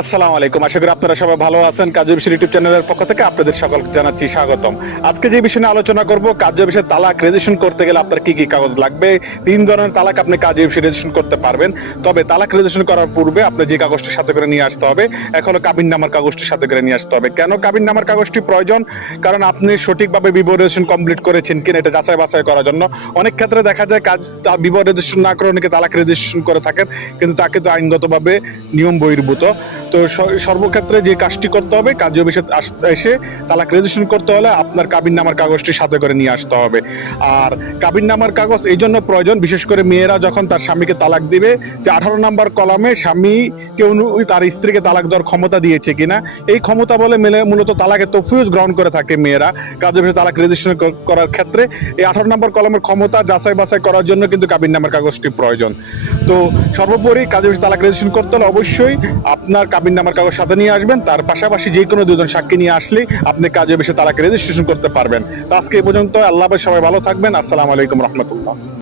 আসসালামু আলাইকুম। আশা করি আপনারা সবাই ভালো আছেন। কাজী বিষয় ইউটিউব চ্যানেলের পক্ষ থেকে আপনাদের সকল জানাচ্ছি স্বাগতম। আজকে যে বিষয় নিয়ে আলোচনা করব কার্য বিষয়ে তালাক রেজিস্ট্রেশন করতে গেলে আপনার কি কি কাগজ লাগবে? তিন ধরনের তালাক আপনি কাজী বিষয়ে রেজিস্ট্রেশন করতে পারবেন। তবে তালাক রেজিস্ট্রেশন করার পূর্বে আপনি যে কাগজটি সাথে করে নিয়ে আসতে হবে হলো কাবিন নামার কাগজটি সাথে করে নিয়ে আসতে হবে। কেন কাবিন নামার কাগজটি প্রয়োজন? কারণ আপনি সঠিকভাবে বিবাহ রেজিস্ট্রেশন কমপ্লিট করেছেন কিনা এটা যাচাই বাছাই করার জন্য। অনেক ক্ষেত্রে দেখা যায় কাজ বিবাহ রেজিস্ট্রেশন না করে অনেকে তালাক রেজিস্ট্রেশন করে থাকেন, কিন্তু তাকে তো আইনগতভাবে নিয়ম বহির্ভূত। তো সর্বক্ষেত্রে যে কাজটি করতে হবে, কাজী অফিসে এসে তালাক রেজিস্ট্রেশন করতে হলে আপনার কাবিন নামার কাগজটি সাথে করে নিয়ে আসতে হবে। আর কাবিন নামার কাগজ এই জন্য প্রয়োজন, বিশেষ করে মেয়েরা যখন তার স্বামীকে তালাক দিবে যে আঠারো নাম্বার কলামে স্বামীকে অনু তার স্ত্রীকে তালাক দেওয়ার ক্ষমতা দিয়েছে কিনা, এই ক্ষমতা বলে মেলে মূলত তালাকে তফিউজ গ্রহণ করে থাকে মেয়েরা। কাজী অফিসে তালাক রেজিস্ট্রেশন করার ক্ষেত্রে এই আঠারো নম্বর কলমের ক্ষমতা যাচাই বাছাই করার জন্য কিন্তু কাবিন নামার কাগজটি প্রয়োজন। তো সর্বোপরি কাজী অফিসে তালাক রেজিস্ট্রেশন করতে হলে অবশ্যই আপনার নামার কাগজ সাথে নিয়ে আসবেন। তার পাশাপাশি যে কোনো দুজন সাক্ষী নিয়ে আসলে আপনি কাজে বেশি তারাকে রেজিস্ট্রেশন করতে পারবেন। তো আজকে এই পর্যন্ত আল্লাহ সবাই ভালো থাকবেন। আসসালামু আলাইকুম রহমতুল্লাহ।